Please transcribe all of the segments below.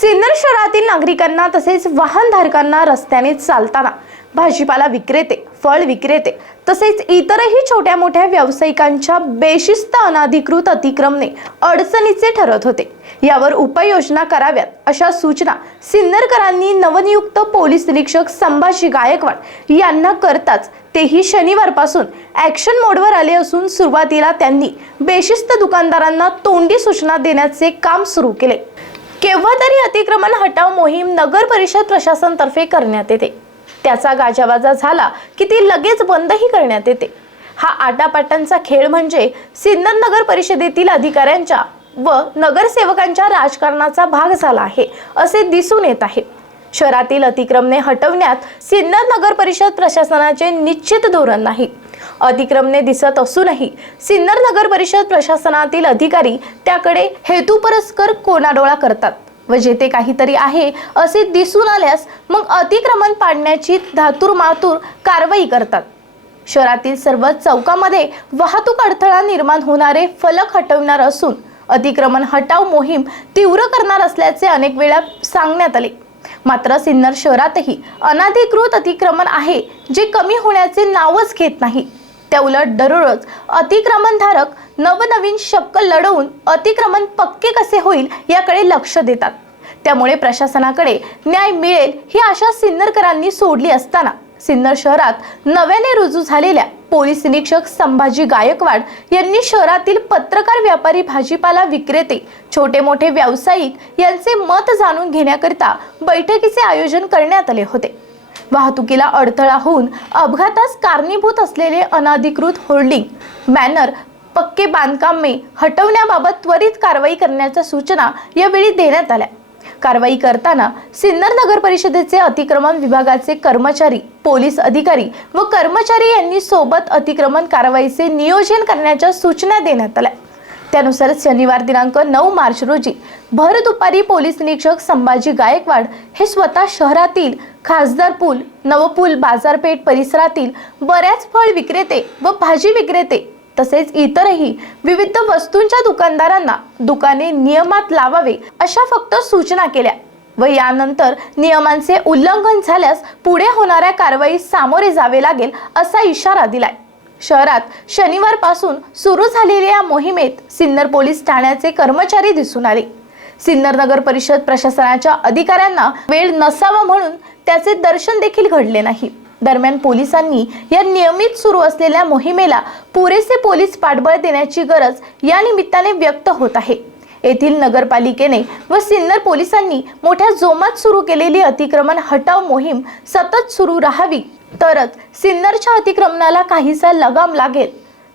सिन्नर शहरातील नागरिकांना तसेच वाहनधारकांना रस्त्याने चालताना भाजीपाला विक्रेते फळ विक्रेते तसेच इतरही छोट्या मोठ्या व्यावसायिकांच्या बेशिस्त अनाधिकृत अतिक्रमणे अडचणीचे ठरत होते. यावर उपाययोजना कराव्यात अशा सूचना सिन्नरकरांनी नवनियुक्त पोलीस निरीक्षक संभाजी गायकवाड यांना करताच तेही शनिवारपासून ॲक्शन मोडवर आले असून सुरुवातीला त्यांनी बेशिस्त दुकानदारांना तोंडी सूचना देण्याचे काम सुरू केले. केव्हा तरी अतिक्रमण हटाव मोहीम नगर परिषद प्रशासनतर्फे करण्यात येते. त्याचा गाजावाजा झाला की ती लगेच बंदही करण्यात येते. हा आटापाटांचा खेळ म्हणजे सिन्नर नगर परिषदेतील अधिकाऱ्यांच्या व नगरसेवकांच्या राजकारणाचा भाग झाला आहे असे दिसून येत आहे. शहरातील अतिक्रमणे हटवण्यात सिन्नर नगर परिषद प्रशासनाचे निश्चित धोरण नाही. अतिक्रमणे दिसत असूनही सिन्नर नगर परिषद प्रशासनातील अधिकारी त्याकडे हेतुपुरस्कर कोणाडोळा करतात व जेथे काहीतरी आहे असे दिसून आल्यास मग अतिक्रमण पाडण्याची धातूर मातूर कारवाई करतात. शहरातील सर्व चौकामध्ये वाहतूक अडथळा निर्माण होणारे फलक हटवणार असून अतिक्रमण हटाव मोहीम तीव्र करणार असल्याचे अनेक वेळा सांगण्यात आले. मात्र सिन्नर शहरातही अनाधिकृत अतिक्रमण आहे जे कमी होण्याचे नावच घेत नाही. त्या उलट दररोज अतिक्रमणधारक नवनवीन शक्क लढवून अतिक्रमण पक्के कसे होईल याकडे लक्ष देतात. त्यामुळे प्रशासनाकडे न्याय मिळेल ही आशा सिन्नरकरांनी सोडली असताना. सिन्नर शहरात नव्याने रुजू झालेल्या पोलीस निरीक्षक संभाजी गायकवाड यांनी शहरातील पत्रकार व्यापारी भाजीपाला विक्रेते छोटे मोठे व्यावसायिक यांचे मत जाणून घेण्याकरिता बैठकीचे आयोजन करण्यात आले होते. वाहतुकीला अडथळा होऊन अपघातास कारणीभूत असलेले अनाधिकृत होर्डिंग बॅनर पक्के बांधकामे हटवण्याबाबत त्वरित कारवाई करण्याच्या सूचना यावेळी देण्यात आल्या. कारवाई करताना सिन्नर नगर परिषदेचे अतिक्रमण विभागाचे कर्मचारी पोलीस अधिकारी व कर्मचारी यांनी सोबत अतिक्रमण कारवाईचे नियोजन करण्याच्या सूचना देण्यात आल्या. त्यानुसार शनिवार दिनांक नऊ मार्च रोजी भर दुपारी पोलीस निरीक्षक संभाजी गायकवाड हे स्वतः शहरातील खासदार पूल नवपूल बाजारपेठ परिसरातील बऱ्याच फळ विक्रेते व भाजी विक्रेते तसेच इतरही विविध वस्तूंच्या दुकानदारांना दुकाने नियमात लावावे अशा फक्त सूचना केल्या व यानंतर नियमांचे उल्लंघन झाल्यास पुढे होणाऱ्या कारवाईस सामोरे जावे लागेल असा इशारा दिलाय. शहरात शनिवारपासून सुरू झालेल्या या मोहिमेत सिन्नर पोलीस ठाण्याचे कर्मचारी दिसून आले. सिन्नर नगर परिषद प्रशासनाच्या अधिकाऱ्यांना वेळ नसावा म्हणून त्याचे दर्शन देखील घडले नाही. दरम्यान पोलिसांनी या नियमित सुरू असलेल्या मोहिमेला पुरेसे पोलीस पाठबळ देण्याची गरज या निमित्ताने व्यक्त होत आहे. येथील नगरपालिकेने व सिन्नर पोलिसांनी मोठ्या जोमात सुरू केलेली अतिक्रमण हटाव मोहीम सतत सुरू राहावी तरच सिन्नरच्या अतिक्रमणाला काहीसा लगाम लागेल.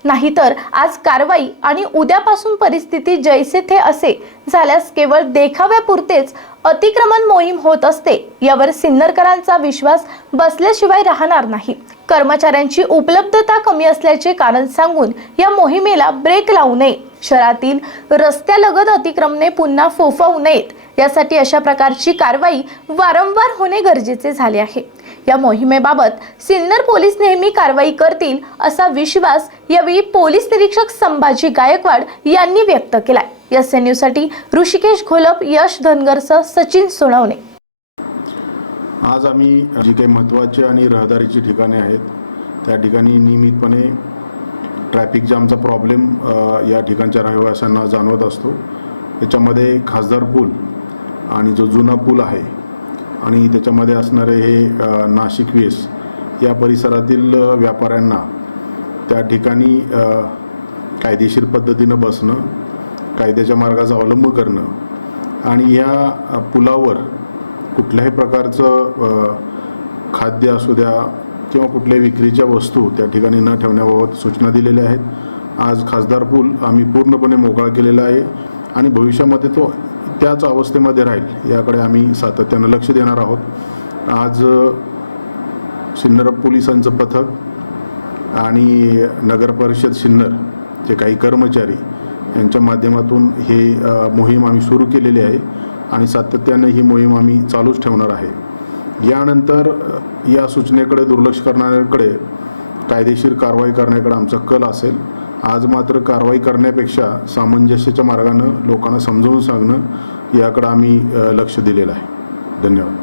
नाहीतर आज कारवाई आणि उद्यापासून परिस्थिती जैसे थे असे झाल्यास केवळ देखाव्यापुरतेच अतिक्रमण मोहीम होत असते यावर सिन्नरकरांचा विश्वास बसल्याशिवाय राहणार नाही. कर्मचाऱ्यांची उपलब्धता कमी असल्याचे कारण सांगून या मोहिमेला ब्रेक लावू नये. शहरातील रस्त्यालगत अतिक्रमणे पुन्हा फोफवू नयेत. यासाठी अशा प्रकारची कारवाई वारंवार होणे गरजेचे झाले आहे. या मोहिमेबाबत सिन्नर पोलीस नेहमी कारवाई करतील असा विश्वास यावेळी पोलीस निरीक्षक संभाजी गायकवाड यांनी व्यक्त केलाय. एस एनसाठी ऋषिकेश घोलप यश धनगरसह सचिन सोनवणे. आज आम्ही जी काही महत्त्वाची आणि रहदारीची ठिकाणे आहेत त्या ठिकाणी नियमितपणे ट्रॅफिक जामचा प्रॉब्लेम या ठिकाणच्या रहिवाशांना जाणवत असतो. त्याच्यामध्ये खासदार पूल आणि जो जुना पूल आहे आणि त्याच्यामध्ये असणारे हे नाशिक वेस या परिसरातील व्यापाऱ्यांना त्या ठिकाणी कायदेशीर पद्धतीनं बसणं कायद्याच्या मार्गाचा अवलंब करणं आणि या पुलावर कुठल्याही प्रकारचं खाद्य असू द्या किंवा कुठल्याही विक्रीच्या वस्तू त्या ठिकाणी न ठेवण्याबाबत सूचना दिलेल्या आहेत. आज खासदार पूल आम्ही पूर्णपणे मोकळा केलेला आहे आणि भविष्यामध्ये तो त्याच अवस्थेमध्ये राहील याकडे आम्ही सातत्यानं लक्ष देणार आहोत. आज सिन्नर पोलिसांचं पथक आणि नगर परिषद सिन्नर जे काही कर्मचारी यांच्या माध्यमातून हे मोहीम आम्ही सुरू केलेली आहे आणि सातत्यानं ही मोहीम आम्ही चालूच ठेवणार आहे. यानंतर या सूचनेकडे दुर्लक्ष करणाऱ्यांकडे कायदेशीर कारवाई करण्याकडे आमचा कल असेल. आज मात्र कारवाई करण्यापेक्षा सामंजस्याच्या मार्गानं लोकांना समजावून सांगणं याकडं आम्ही लक्ष दिलेलं आहे. धन्यवाद.